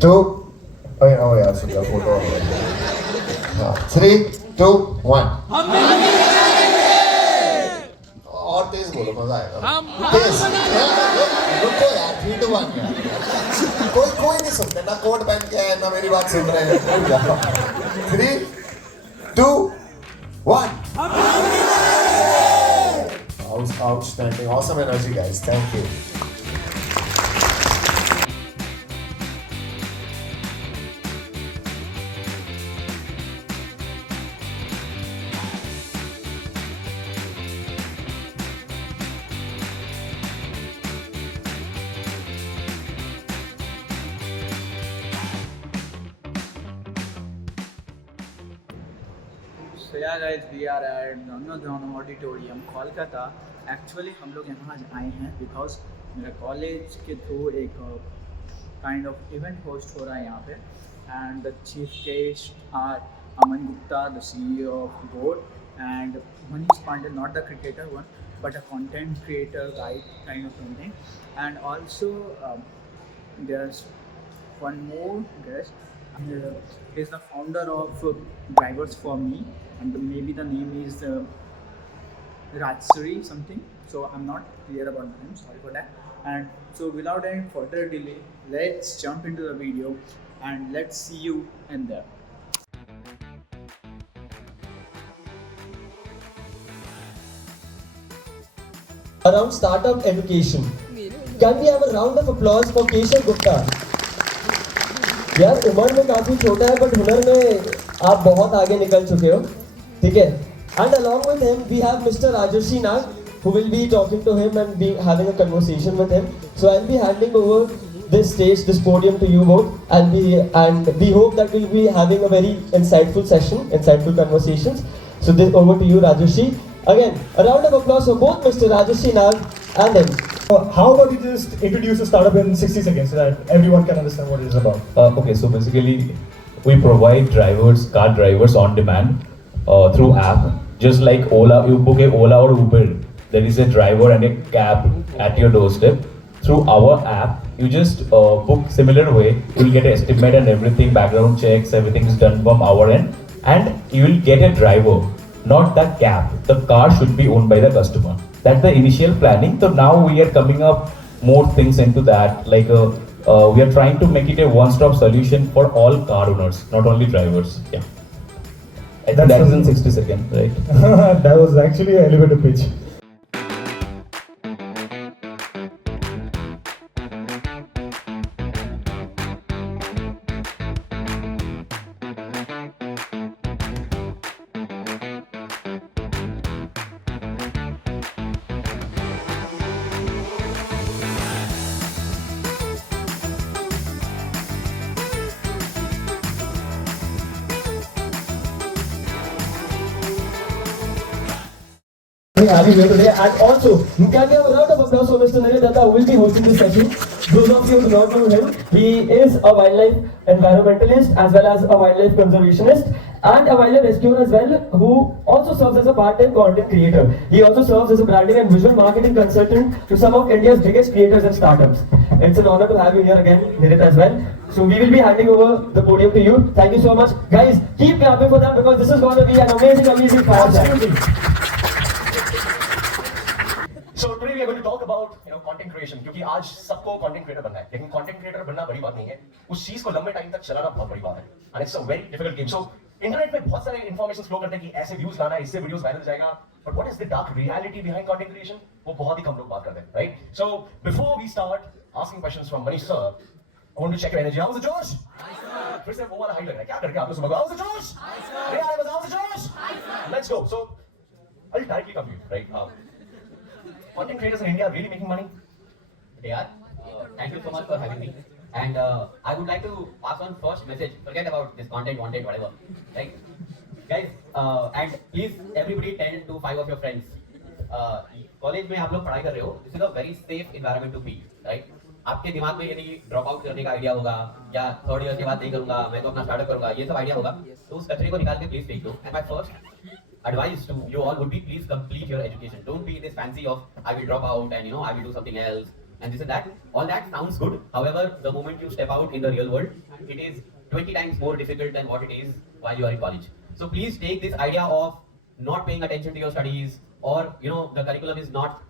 2. Oh yeah, so the photo. 3, 2, 1. और तेज बोलो, मजा आएगा. तेज. रुको यार, 3, 2, 1 यार. कोई नहीं सुनते ना, कोट पहन के है ना मेरी बात सुन रहे हैं. 3, 2, 1. Outstanding, awesome energy, guys. Thank you. So yeah guys, we are at Dhanodhan Auditorium, Kolkata. Actually हम लोग यहाँ आए हैं बिकॉज मेरा कॉलेज के थ्रू एक काइंड ऑफ इवेंट होस्ट हो रहा है यहाँ पे. And the chief guest are Aman Gupta, the CEO of Board, and Manish Pandey, not the cricketer one, but a content creator guy kind of something. And also there's one more guest. He is the founder of Drivers for Me, and maybe the name is Rajsri something. So I'm not clear about the name, sorry for that. And so without any further delay, let's jump into the video and let's see you in there. Around startup education. Can we have a round of applause for Keshav Gupta? यार उम्र में काफी छोटा है but हुनर में आप बहुत आगे निकल चुके हो, ठीक है. And along with him we have Mr. Rajarshi Nag, who will be talking to him and be having a conversation with him. So I'll be handing over this stage, this podium to you both. And we hope that we'll be having a very insightful session, insightful conversations. So this over to you, Rajarshi. Again, a round of applause for both Mr. Rajarshi Nag and him. How about you just introduce the startup in 60 seconds so that everyone can understand what it is about? Okay, so basically we provide car drivers on demand through app. Just like Ola, you book a Ola or Uber, there is a driver and a cab at your doorstep. Through our app, you just book similar way. You will get an estimate and everything, background checks, everything is done from our end, and you will get a driver, not the cab. The car should be owned by the customer. That's the initial planning. So now we are coming up more things into that. Like we are trying to make it a one-stop solution for all car owners, not only drivers. Yeah. I think that is in 60 seconds, right? That was actually an elevator pitch. Having here today, and also can we have a round of applause for Mr. Niraj Datta, who will be hosting this session. Those of you who do not know him, he is a wildlife environmentalist as well as a wildlife conservationist and a wildlife rescuer as well, who also serves as a part-time content creator. He also serves as a branding and visual marketing consultant to some of India's biggest creators and startups. It's an honor to have you here again, Niraj, as well. So we will be handing over the podium to you. Thank you so much, guys. Keep clapping for them because this is going to be an amazing fireside. So today we are going to talk about content creation, क्योंकि आज सबको content creator बनना है, लेकिन content creator बनना बड़ी बात नहीं है, उस चीज को लंबे टाइम तक चलाना बहुत बड़ी बात है. And it's a very difficult game. So internet में बहुत सारे information flow करते हैं कि ऐसे views लाना है, इससे videos viral जाएगा. But what is the dark reality behind content creation? वो बहुत ही कम लोग बात करते हैं, right? So before we start asking questions from Manish sir, I want to check your energy. How's the Josh? फिर से वो वाला हाई लग रहा है, क्या करके आपने सुबह को? How's the Josh? How's the Josh? Let's go. So I'll directly come to you, right? Content creators in India are really making money? They are. Thank you so much for having me. And I would like to pass on first message. Forget about this content, wanted, whatever. Right? Guys, and please everybody 10 to 5 of your friends. College में आप लोग पढ़ाई कर रहे हो. This is a very safe environment to be, right? आपके दिमाग में यदि ड्रॉप आउट करने का आइडिया होगा या थर्ड ईयर के बाद नहीं करूंगा, मैं तो अपना स्टार्टअप करूंगा, ये सब आइडिया होगा, तो उस कचरे को निकाल के प्लीज फेंक दो. And my first advice to you all would be please complete your education. Don't be this fancy of I will drop out and I will do something else. and this and that. All that sounds good. However, the moment you step out in the real world, it is 20 times more difficult than what it is while you are in college. So please take this idea of not paying attention to your studies, or the curriculum is not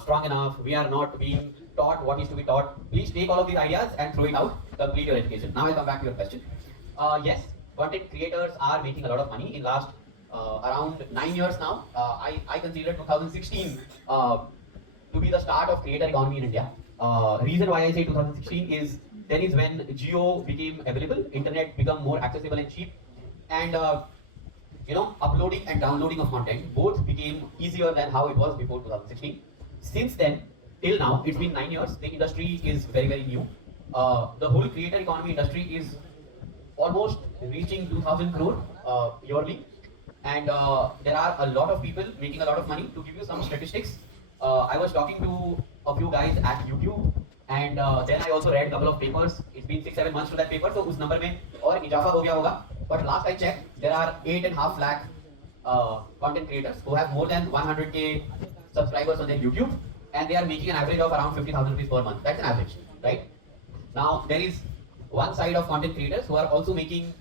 strong enough, we are not being taught what is to be taught. Please take all of these ideas and throw it out, complete your education. Now I'll come back to your question. Yes, content creators are making a lot of money in last around 9 years now. I consider 2016 to be the start of creator economy in India. Reason why I say 2016 is that is when Jio became available, internet become more accessible and cheap, and uploading and downloading of content both became easier than how it was before 2016. Since then till now, it's been 9 years. The industry is very, very new. The whole creator economy industry is almost reaching 2,000 crore yearly, and there are a lot of people making a lot of money. To give you some statistics, I was talking to a few guys at YouTube, and then I also read a couple of papers. It's been 6-7 months to that paper, so उस number में और इजाफा हो गया होगा. But last I checked, there are 8.5 lakh content creators who have more than 100k subscribers on their YouTube, and they are making an average of around 50,000 rupees per month. That's an average, right? Now there is one side of content creators who are also making,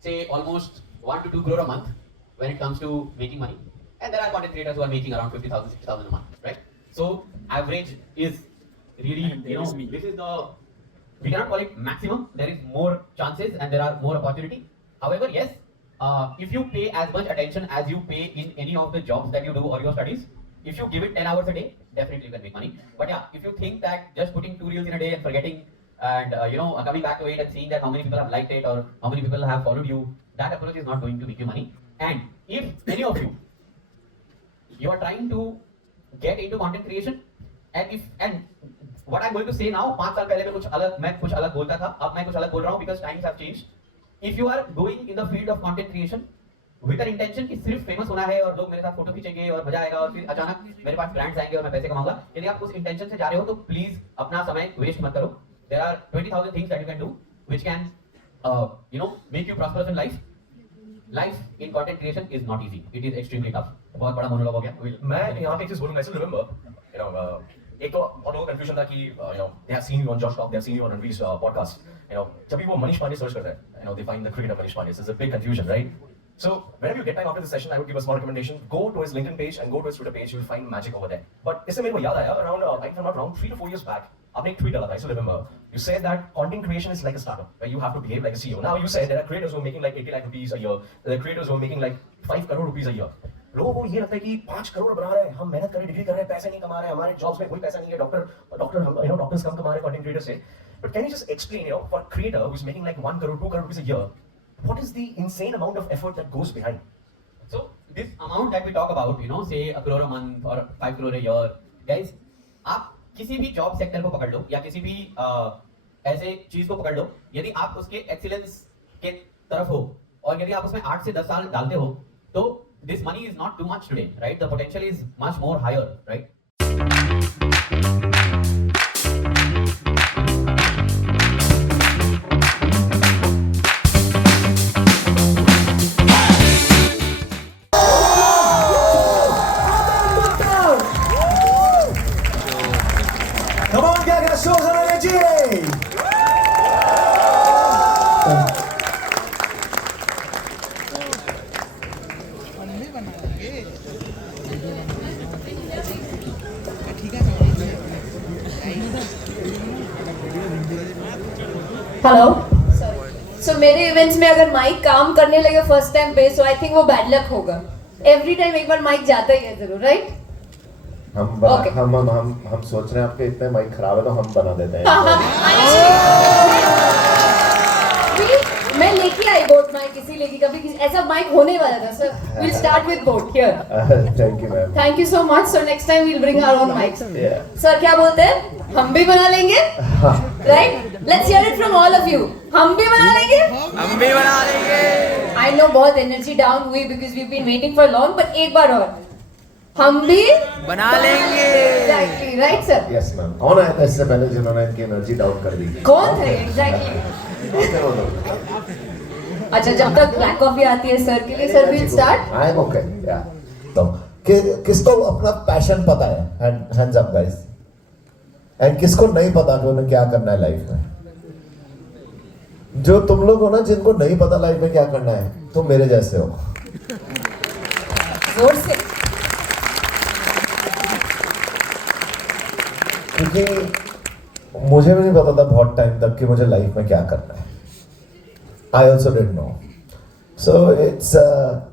say, almost 1 to 2 crore a month when it comes to making money, and there are content creators who are making around 50,000, 60,000 a month, right? So average is really, this is the, we cannot call it maximum. There is more chances and there are more opportunity. However, yes, if you pay as much attention as you pay in any of the jobs that you do or your studies, if you give it 10 hours a day, definitely you can make money. But yeah, if you think that just putting 2 reels in a day and forgetting and coming back to it and seeing that how many people have liked it or how many people have followed you, that approach is not going to make you money. And if any of you are trying to get into content creation, and what I'm going to say now, 5 साल पहले मैं कुछ अलग बोलता था, अब मैं कुछ अलग बोल रहा हूँ because times have changed. If you are going in the field of content creation with an intention कि सिर्फ फेमस होना है और लोग मेरे साथ फोटो खींचेंगे और मजा आएगा और फिर अचानक मेरे पास ब्रांड्स आएंगे और मैं पैसे कमाऊंगा, यदि आप उस इंटेंशन से जा रहे हो तो प्लीज अपना समय वेस्ट मत करो. There are 20,000 things that you can do which can make you prosperous in life. Life in content creation is not easy. It is extremely tough. बहुत बड़ा मोनोलॉग हो गया. मैं यहाँ पे एक चीज बोलूंगा. I still remember, एक तो और लोगों को कंफ्यूजन था कि they have seen you on Josh Talk, they have seen you on Ranveer's podcast. जब भी वो मनीष पांडे सर्च करते हैं, they find the cricketer Manish Pandey. It's a big confusion, right? So whenever you get time after this session, I would give a small recommendation. Go to his LinkedIn page and go to his Twitter page. You will find magic over there. But इससे मेरे को याद आया, if I'm not wrong, 3 to 4 years back, आपने एक tweet डाला था. I still remember. You said that content creation is like a startup, where you have to behave like a CEO. Now you said there are creators who are making like 80 lakh rupees a year. There are creators who are making like 5 crore rupees a year. लोगों को ये लगता है कि 5 करोड़ बना रहे हैं, हम मेहनत कर रहे हैं, डिग्री कर रहे हैं, पैसे नहीं कमा रहे हैं, हमारे जॉब्स में कोई पैसा नहीं है, डॉक्टर्स कम कमा रहे हैं कंटेंट क्रिएटर से. But can you just explain, for a creator who's making like 1 crore, 2 crore rupees a year, what is the insane amount of effort that goes behind? So this amount that we talk about, say 1 crore a month or 5 crore a year, guys, आप किसी भी job sector को पकड़ लो या किसी भी ऐसे चीज को पकड़ लो, यदि आप उसके एक्सीलेंस के तरफ हो और यदि आप उसमें 8 से 10 साल डालते हो, तो this money is not too much today, right? The potential is much more higher, right? Come on, Gaga, show some energy! Hello. So मेरे इवेंट्स में अगर माइक काम करने लगे फर्स्ट टाइम पे, सो आई थिंक वो बैड लक होगा. Every time एक बार माइक जाता ही है जरूर, राइट? हम सोच रहे हैं आपके इतने माइक खराब है तो हम बना देते हैं. मैं लेके आई बोट माइक इसीलिए कि कभी ऐसा माइक होने वाला था. Sir we'll start with boat here. Thank you ma'am. Thank you so much. So next time we'll bring our own mics. Sir क्या बोलते हैं? हम भी बना लेंगे, right? Let's hear it from all of you. हम भी बना लेंगे. हम भी बना लेंगे. I know बहुत एनर्जी डाउन हुई because we've been waiting for long, but एक बार और हम भी बना लेंगे. Exactly, right sir? Yes ma'am. कौन आया था इससे पहले जिन्होंने इनकी एनर्जी डाउन कर दी? कौन थे exactly? अच्छा, जब तक ब्लैक कॉफी आती है सर के लिए, sir will start. I am okay. Yeah. तो किसको अपना पैशन पता है? Hands up guys. एंड किसको नहीं पता कि उन्हें क्या करना है लाइफ में? जो तुम लोग हो ना, जिनको नहीं पता लाइफ में क्या करना है, तुम मेरे जैसे हो। जोर से। क्योंकि मुझे भी नहीं पता था बहुत टाइम तक कि मुझे लाइफ में क्या करना है। I also didn't know. So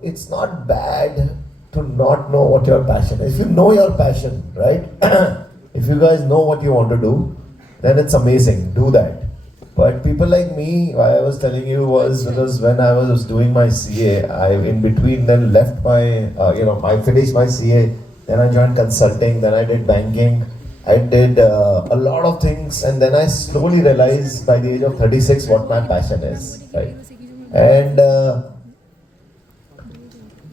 it's not bad to not know what your passion is. If you know your passion, right? If you guys know what you want to do, then it's amazing. Do that. But people like me, why I was telling you was because when I was doing my CA, I in between then left my, I finished my CA, then I joined consulting, then I did banking, I did a lot of things, and then I slowly realized by the age of 36 what my passion is, right?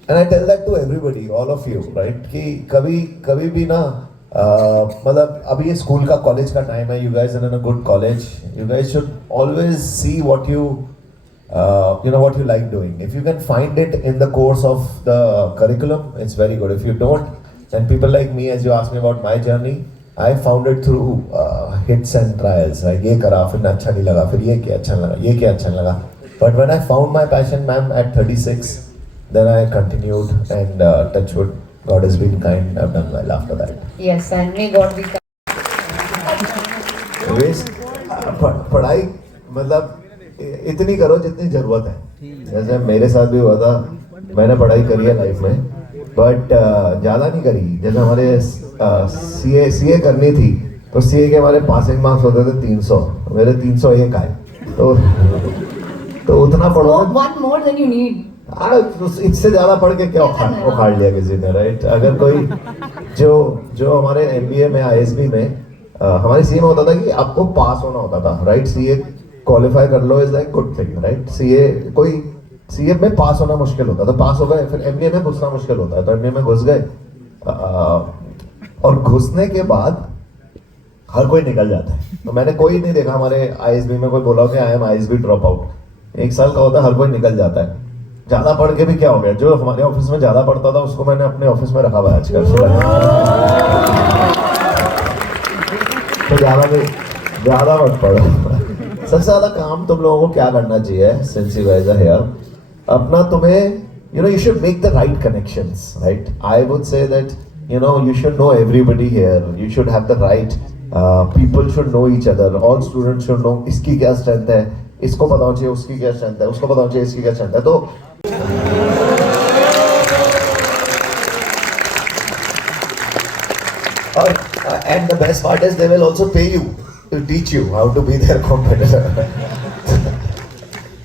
And I tell that to everybody, all of you, right? कि कभी भी ना मतलब अभी ये school का college का time है. You guys are in a good college. You guys should always see what you what you like doing. If you can find it in the course of the curriculum, it's very good. If you don't, then people like me, as you asked me about my journey, I found it through hits and trials. Like ये करा, फिर अच्छा नहीं लगा, फिर ये किया अच्छा नहीं लगा, ये किया अच्छा नहीं लगा. But when I found my passion, ma'am, at 36, then I continued, and touch wood, God has been kind. I've done well after that. Yes, and may God be kind. पढ़ाई मतलब इतनी करो जितनी जरूरत है. जैसे मेरे साथ भी हुआ था, मैंने पढ़ाई करी है लाइफ में, बट ज़्यादा नहीं करी. जैसे हमारे सीए करनी थी, तो सीए के हमारे पासिंग मार्क्स होते थे 300, मेरे 301 आए. तो उतना पढ़ो. One more than you need. इससे ज्यादा पढ़ के क्या उखाड़ लिया किसी ने, राइट? अगर कोई जो हमारे एमबीए में, आईएसबी में हमारे सीए में होता था कि आपको पास होना होता था, राइट? सीए क्वालिफाई कर लो is like good thing, right? CA में पास होना मुश्किल होता था. पास हो गए, फिर एमबीए में घुसना मुश्किल होता है. तो एमबीए में घुस गए, और घुसने के बाद हर कोई निकल जाता है. तो मैंने कोई नहीं देखा हमारे आईएसबी में कोई बोला कि I am ISB drop out. 1 साल का होता है, हर कोई निकल जाता है. ज्यादा पढ़ के भी क्या हो गया? जो हमारे ऑफिस में ज्यादा पढ़ता था उसको मैंने अपने ऑफिस में रखा हुआ है आजकल. तो ज्यादा मत पढ़ो. सबसे ज्यादा काम तुम लोगों को क्या करना चाहिए, since you guys are here, अपना तुम्हें you should make the right connections, right? I would say that you should know everybody here. You should have the right people should know each other. All students should know इसकी क्या strength है, इसको पता होना चाहिए उसकी क्या strength है, उसको पता होना चाहिए इसकी क्या strength है. तो and the best part is they will also pay you to teach you how to be their competitor.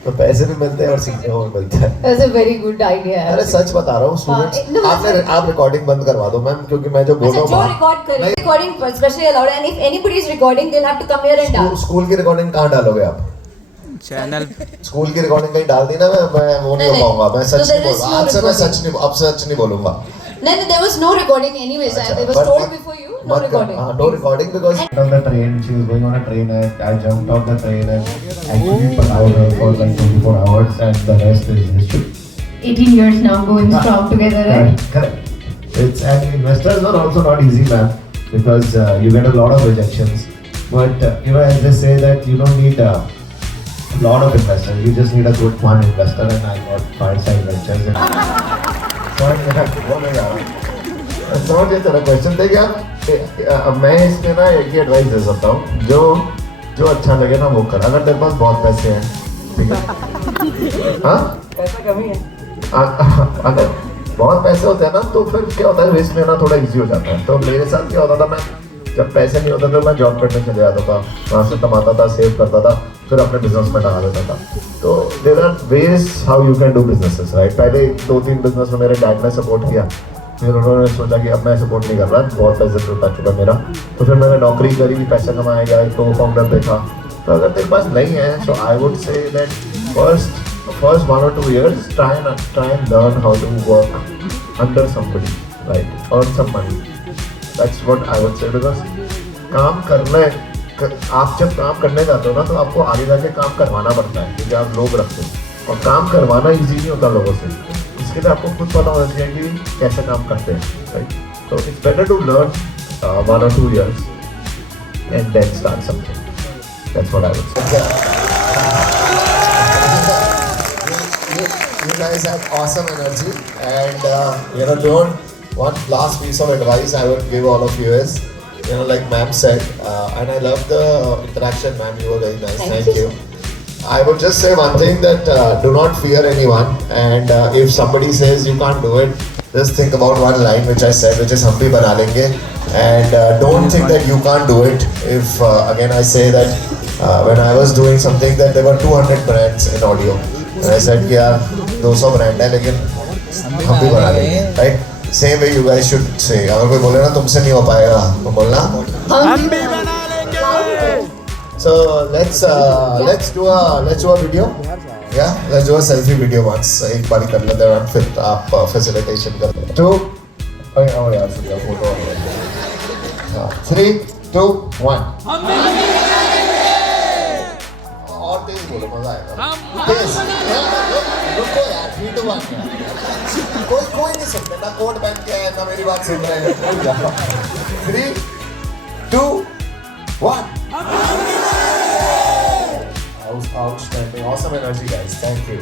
तो पैसे भी मिलते हैं और सीखने को भी मिलता है. That's a very good idea. अरे सच बता रहा हूँ स्टूडेंट्स, आप रिकॉर्डिंग बंद करवा दो मैम, क्योंकि मैं जो बोल रहा हूँ जो रिकॉर्ड करें, recording specially allowed, and if anybody is recording they have to come here and dance. School की रिकॉर्डिंग कहाँ डालोगे आप? चैनल. स्कूल की रिकॉर्डिंग कहीं डाल दी ना, मैं वो नहीं हो पाऊंगा. मैं सच नहीं बोलूंगा आज से, मैं सच नहीं बोलूंगा. No, there was no recording anyways. It was told before you, no recording. No recording because on the train, she was going on a train and I jumped off the train and actually allowed her for like 24 hours and the rest is history. 18 years now going strong together, right? Correct. It's, and investors are also not easy, man, because you get a lot of rejections. But as they say that you don't need a lot of investors, you just need a good one investor, and I got Fireside Ventures. समझ तेरा question थे क्या? मैं इसमें ना एक ही advice दे सकता हूँ, जो अच्छा लगे ना वो कर. अगर तेरे पास बहुत पैसे हैं, ठीक है, हाँ पैसा कमी है, अगर बहुत पैसे होते हैं ना तो फिर क्या होता है, रिस्क लेना थोड़ा इजी हो जाता है. तो मेरे साथ क्या होता था, मैं जब पैसे नहीं होते तो मैं जॉब करने चले जाता था, वहाँ से कमाता था, सेव करता था, फिर अपने बिजनेस में लगा देता था. तो there are ways how you can do businesses, right? पहले 2-3 बिजनेस में मेरे डैड ने सपोर्ट किया, फिर उन्होंने सोचा कि अब मैं सपोर्ट नहीं कर रहा, बहुत पैसे उठा चुका मेरा. तो फिर मैंने नौकरी करी, पैसा कमाया गया, एक को फाउंडर देखा. तो अगर तेरे पास नहीं है, so I would say that first 1 or 2 years try and learn how to work under somebody, right? Earn some money. That's what I would say, because काम करना है. आप जब काम करने जाते हो ना, तो आपको आगे जाके काम करवाना पड़ता है, क्योंकि आप लोग रखते हो, और काम करवाना इजी नहीं होता लोगों से. इसके लिए आपको खुद पता होना चाहिए कि कैसे काम करते हैं, राइट? तो it's better to learn 1 or 2 years and then start something. That's what I would say. You guys have awesome energy, and one last piece of advice I would give all of you is, like ma'am said, and I love the interaction, ma'am. You were very nice. Thank you. I would just say one thing, that do not fear anyone, and if somebody says you can't do it, just think about one line which I said, which is hum bhi bana lenge, and don't think that you can't do it. If again I say that when I was doing something, that there were 200 brands in audio, and I said कि यार 200 brand है लेकिन हम भी बना लेंगे, right? Same way you guys should say. अगर कोई बोले ना तुमसे नहीं हो पाएगा, तो बोलना हम भी बना लेंगे. So let's do a video. Yeah, let's do a selfie video once. एक बारी कर लेते हैं, फिर आप facilitation कर लो. 2, oh यार सुन फोटो. 3, 2, 1. और तेज बोलो, मजा आएगा. तेज. रुको यार, 3, 2, 1. कोई नहीं सुनते ना, कोट पहन के आए ना मेरी बात सुन रहे हैं. 3, 2, 1. Outstanding, awesome energy, guys. Thank you.